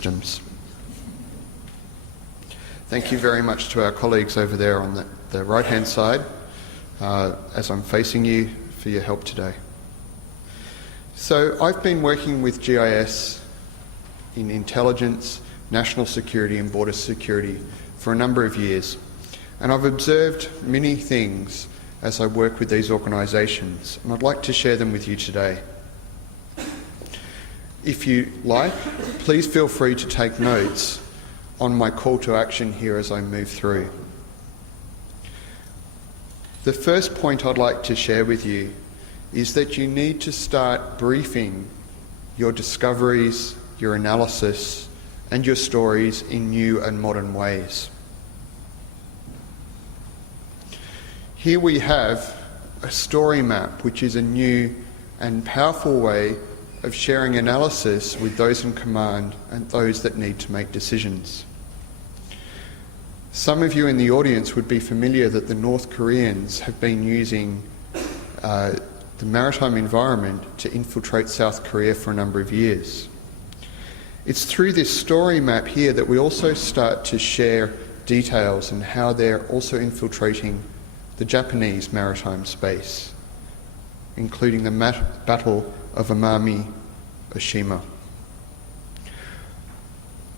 systems. Thank you very much to our colleagues over there on the right-hand side, as I'm facing you, for your help today. So I've been working with GIS in intelligence, national security and border security for a number of years, and I've observed many things as I work with these organisations, and I'd like to share them with you today. If you like, please feel free to take notes on my call to action here as I move through. The first point I'd like to share with you is that you need to start briefing your discoveries, your analysis, and your stories in new and modern ways. Here we have a story map, which is a new and powerful way of sharing analysis with those in command and those that need to make decisions. Some of you in the audience would be familiar that the North Koreans have been using the maritime environment to infiltrate South Korea for a number of years. It's through this story map here that we also start to share details on how they're also infiltrating the Japanese maritime space, including the Battle of Amami Oshima.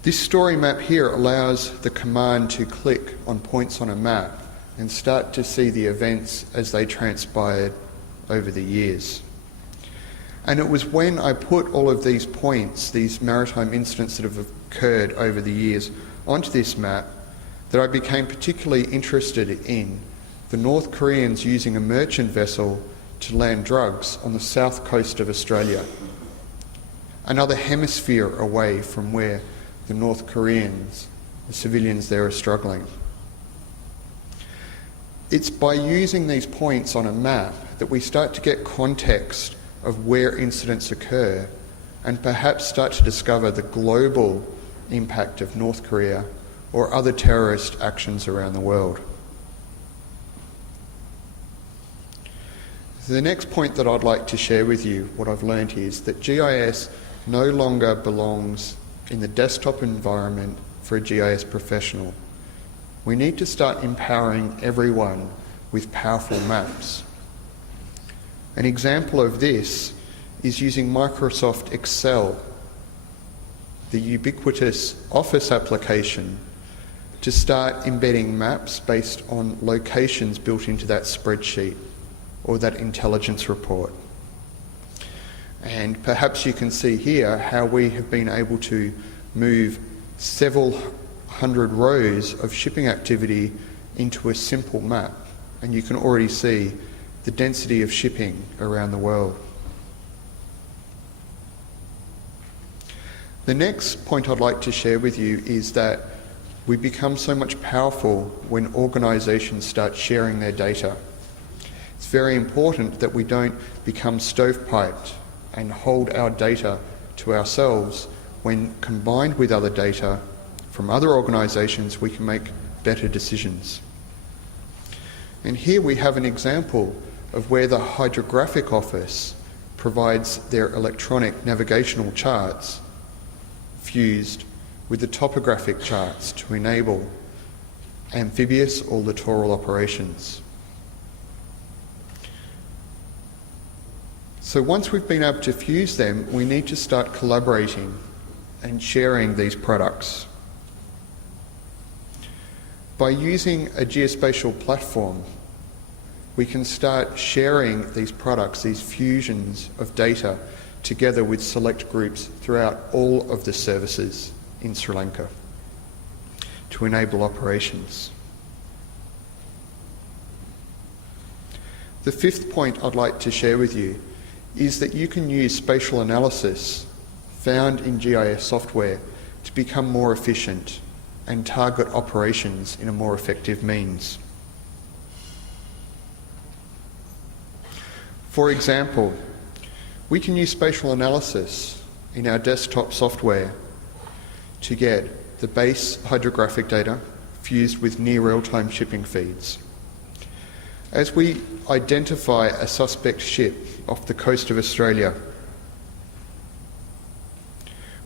This story map here allows the command to click on points on a map and start to see the events as they transpired over the years. And it was when I put all of these points, these maritime incidents that have occurred over the years, onto this map that I became particularly interested in the North Koreans using a merchant vessel to land drugs on the south coast of Australia, another hemisphere away from where the North Koreans, the civilians there, are struggling. It's by using these points on a map that we start to get context of where incidents occur and perhaps start to discover the global impact of North Korea or other terrorist actions around the world. The next point that I'd like to share with you, what I've learned is that GIS no longer belongs in the desktop environment for a GIS professional. We need to start empowering everyone with powerful maps. An example of this is using Microsoft Excel, the ubiquitous Office application, to start embedding maps based on locations built into that spreadsheet or that intelligence report. And perhaps you can see here how we have been able to move several hundred rows of shipping activity into a simple map, and you can already see the density of shipping around the world. The next point I'd like to share with you is that we become so much powerful when organisations start sharing their data. It's very important that we don't become stovepiped and hold our data to ourselves. When combined with other data from other organisations, we can make better decisions. And here we have an example of where the Hydrographic Office provides their electronic navigational charts fused with the topographic charts to enable amphibious or littoral operations. So once we've been able to fuse them, we need to start collaborating and sharing these products. By using a geospatial platform, we can start sharing these products, these fusions of data, together with select groups throughout all of the services in Sri Lanka to enable operations. The fifth point I'd like to share with you is that you can use spatial analysis found in GIS software to become more efficient and target operations in a more effective means. For example, we can use spatial analysis in our desktop software to get the base hydrographic data fused with near real-time shipping feeds. As we identify a suspect ship off the coast of Australia,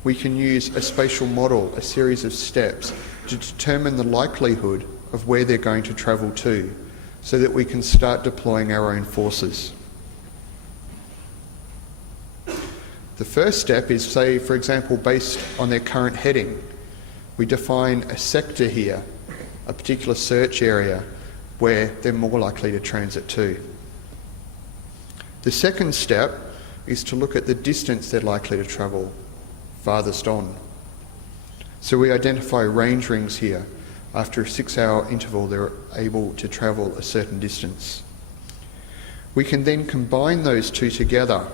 we can use a spatial model, a series of steps, to determine the likelihood of where they're going to travel to, so that we can start deploying our own forces. The first step is, say, for example, based on their current heading. We define a sector here, a particular search area, where they're more likely to transit to. The second step is to look at the distance they're likely to travel farthest on. So we identify range rings here. After a 6-hour interval, they're able to travel a certain distance. We can then combine those two together.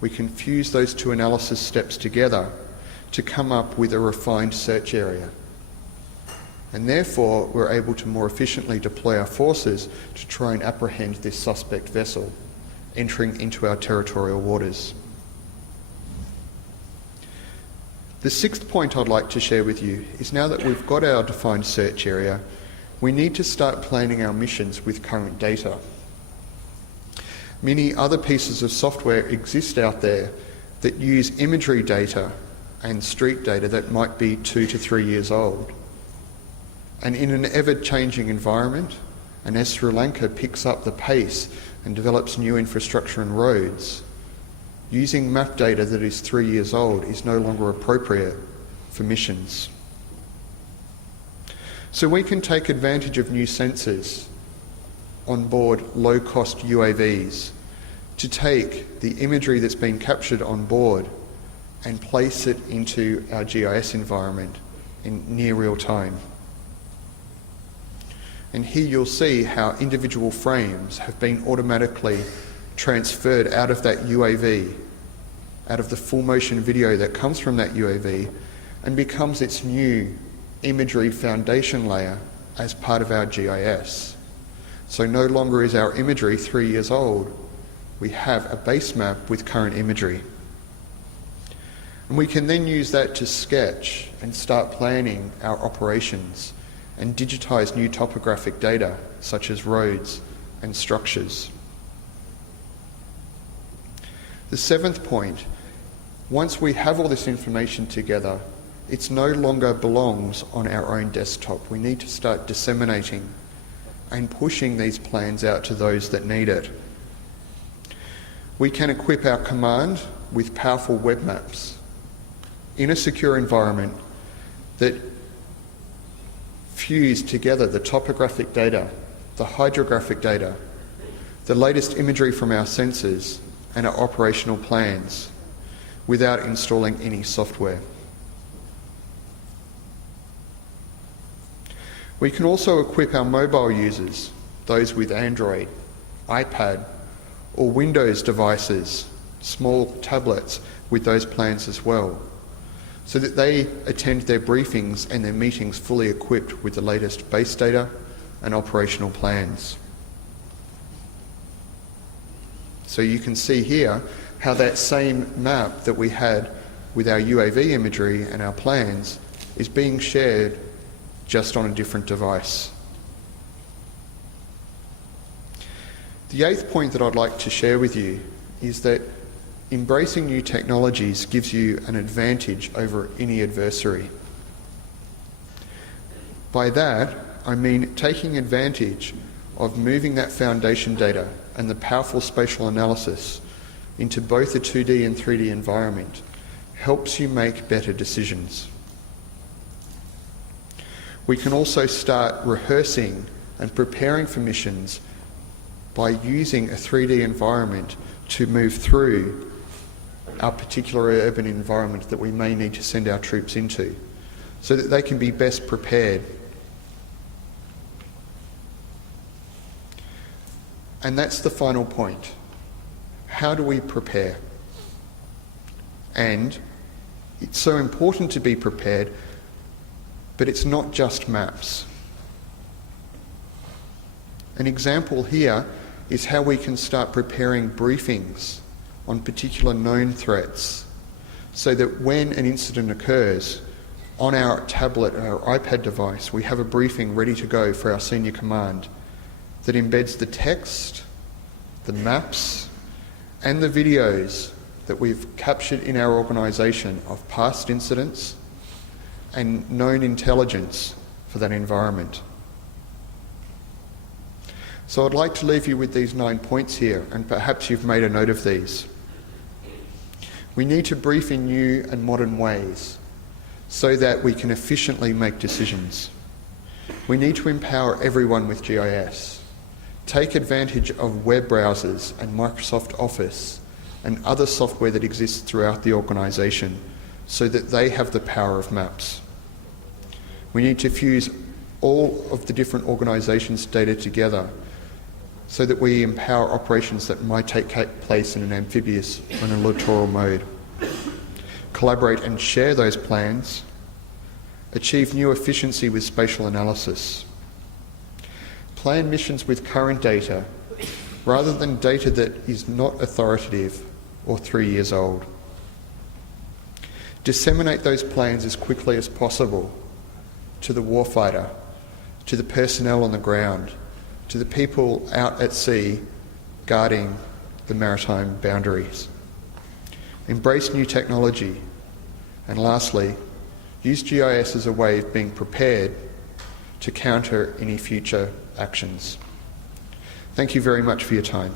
We can fuse those two analysis steps together to come up with a refined search area. And therefore, we're able to more efficiently deploy our forces to try and apprehend this suspect vessel entering into our territorial waters. The sixth point I'd like to share with you is, now that we've got our defined search area, we need to start planning our missions with current data. Many other pieces of software exist out there that use imagery data and street data that might be 2 to 3 years old. And in an ever-changing environment, and as Sri Lanka picks up the pace and develops new infrastructure and roads, using map data that is 3 years old is no longer appropriate for missions. So we can take advantage of new sensors on board low-cost UAVs to take the imagery that's been captured on board and place it into our GIS environment in near real time. And here you'll see how individual frames have been automatically transferred out of that UAV, out of the full motion video that comes from that UAV, and becomes its new imagery foundation layer as part of our GIS. So no longer is our imagery 3 years old. We have a base map with current imagery. And we can then use that to sketch and start planning our operations and digitise new topographic data such as roads and structures. The seventh point, once we have all this information together, it no longer belongs on our own desktop. We need to start disseminating and pushing these plans out to those that need it. We can equip our command with powerful web maps in a secure environment that fuse together the topographic data, the hydrographic data, the latest imagery from our sensors and our operational plans without installing any software. We can also equip our mobile users, those with Android, iPad or Windows devices, small tablets, with those plans as well, so that they attend their briefings and their meetings fully equipped with the latest base data and operational plans. So you can see here how that same map that we had with our UAV imagery and our plans is being shared just on a different device. The eighth point that I'd like to share with you is that embracing new technologies gives you an advantage over any adversary. By that, I mean taking advantage of moving that foundation data and the powerful spatial analysis into both a 2D and 3D environment helps you make better decisions. We can also start rehearsing and preparing for missions by using a 3D environment to move through our particular urban environment that we may need to send our troops into, so that they can be best prepared. And that's the final point. How do we prepare? And it's so important to be prepared, but it's not just maps. An example here is how we can start preparing briefings on particular known threats, so that when an incident occurs, on our tablet or our iPad device, we have a briefing ready to go for our senior command that embeds the text, the maps, and the videos that we've captured in our organisation of past incidents and known intelligence for that environment. So I'd like to leave you with these 9 points here, and perhaps you've made a note of these. We need to brief in new and modern ways so that we can efficiently make decisions. We need to empower everyone with GIS. Take advantage of web browsers and Microsoft Office and other software that exists throughout the organisation so that they have the power of maps. We need to fuse all of the different organisations' data together so that we empower operations that might take place in an amphibious or in a littoral mode. Collaborate and share those plans. Achieve new efficiency with spatial analysis. Plan missions with current data rather than data that is not authoritative or 3 years old. Disseminate those plans as quickly as possible to the warfighter, to the personnel on the ground, to the people out at sea guarding the maritime boundaries. Embrace new technology. And lastly, use GIS as a way of being prepared to counter any future actions. Thank you very much for your time.